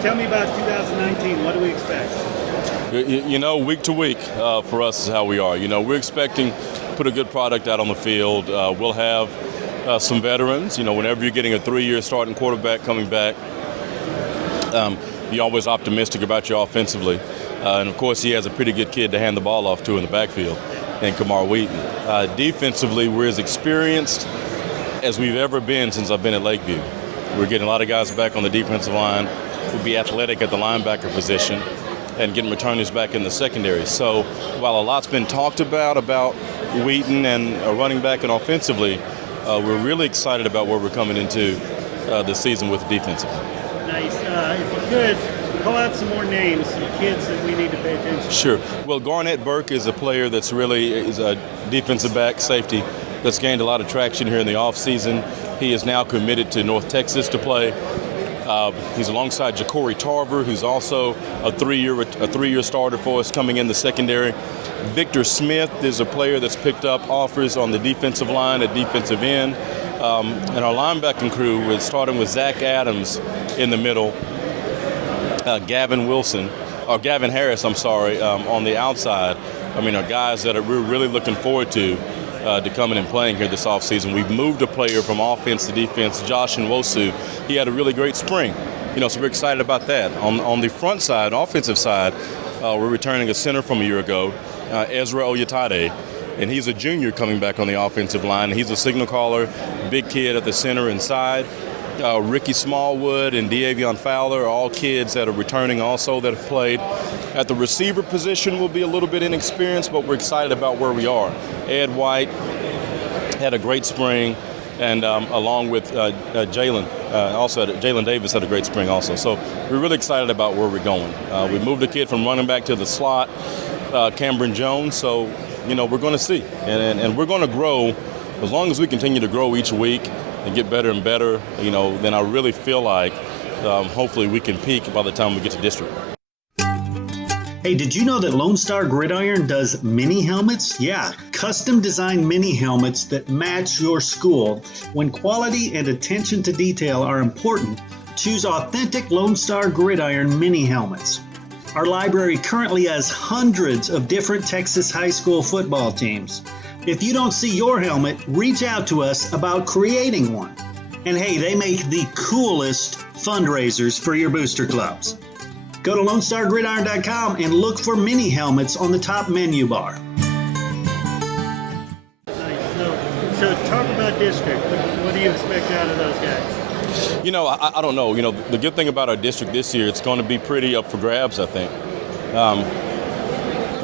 tell me about 2019. What do we expect? Week to week for us is how we are. We're expecting to put a good product out on the field. We'll have some veterans. Whenever you're getting a 3-year starting quarterback coming back, you're always optimistic about you offensively. And, of course, he has a pretty good kid to hand the ball off to in the backfield, and Kamar Wheaton. Defensively, we're as experienced as we've ever been since I've been at Lakeview. We're getting a lot of guys back on the defensive line. We'll be athletic at the linebacker position and getting returners back in the secondary. So while a lot's been talked about Wheaton and a running back and offensively, we're really excited about where we're coming into this season with defensively. Nice. If you could, call out some more names, some kids that we need to pay attention to. Sure. Well, Garnett Burke is a player that's really is a defensive back safety that's gained a lot of traction here in the offseason. He is now committed to North Texas to play. He's alongside Ja'Cory Tarver, who's also a three-year starter for us coming in the secondary. Victor Smith is a player that's picked up offers on the defensive line at defensive end. And our linebacking crew is starting with Zach Adams in the middle, Gavin Harris, on the outside. Are guys that we're really looking forward to coming and playing here this offseason. We've moved a player from offense to defense, Josh Nwosu. He had a really great spring, so we're excited about that. On the front side, offensive side, we're returning a center from a year ago, Ezra Oyatade, and he's a junior coming back on the offensive line. He's a signal caller, big kid at the center and side. Ricky Smallwood and De'Avion Fowler are all kids that are returning also that have played. At the receiver position, we'll be a little bit inexperienced, but we're excited about where we are. Ed White had a great spring, and along with Jalen Davis had a great spring also. So we're really excited about where we're going. We moved a kid from running back to the slot, Cameron Jones. So, we're going to see. And we're going to grow. As long as we continue to grow each week and get better and better, then I really feel like hopefully we can peak by the time we get to district. Hey, did you know that Lone Star Gridiron does mini helmets? Yeah, custom designed mini helmets that match your school. When quality and attention to detail are important, choose authentic Lone Star Gridiron mini helmets. Our library currently has hundreds of different Texas high school football teams. If you don't see your helmet, reach out to us about creating one. And hey, they make the coolest fundraisers for your booster clubs. Go to LoneStarGridiron.com and look for mini helmets on the top menu bar. Nice. So talk about district. What do you expect out of those guys? I don't know. The good thing about our district this year, it's going to be pretty up for grabs, I think.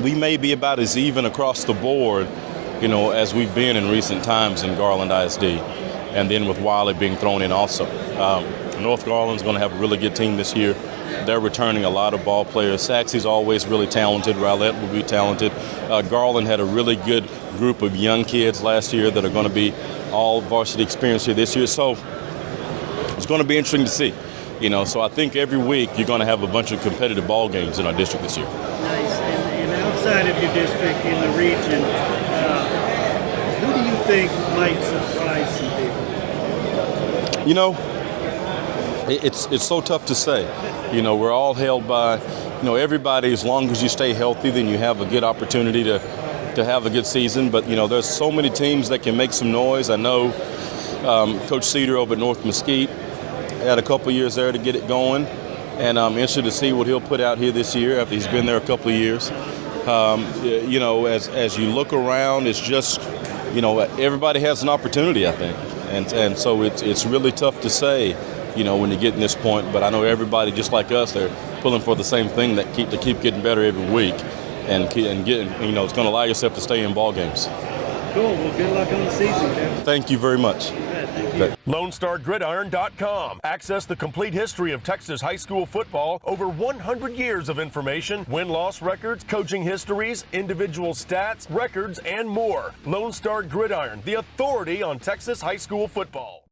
We may be about as even across the board, as we've been in recent times in Garland ISD, and then with Wiley being thrown in also. North Garland's going to have a really good team this year. They're returning a lot of ball players. Saxe's always really talented. Rowlett will be talented. Garland had a really good group of young kids last year that are going to be all varsity experience here this year. So it's going to be interesting to see. So I think every week you're going to have a bunch of competitive ball games in our district this year. Nice. And outside of your district in the region, who do you think might surprise some people? It's so tough to say. We're all held by, everybody. As long as you stay healthy, then you have a good opportunity to have a good season. But, there's so many teams that can make some noise. I know Coach Cedar over at North Mesquite had a couple years there to get it going. And I'm interested to see what he'll put out here this year after he's been there a couple of years. As you look around, it's just, everybody has an opportunity, I think. And so it's really tough to say, when you get in this point. But I know everybody, just like us, they're pulling for the same thing, to keep getting better every week, and getting, it's going to allow yourself to stay in ball games. Cool. Well, good luck on the season, Kevin. Thank you very much. LoneStarGridiron.com. Access the complete history of Texas high school football, over 100 years of information, win-loss records, coaching histories, individual stats, records, and more. Lone Star Gridiron, the authority on Texas high school football.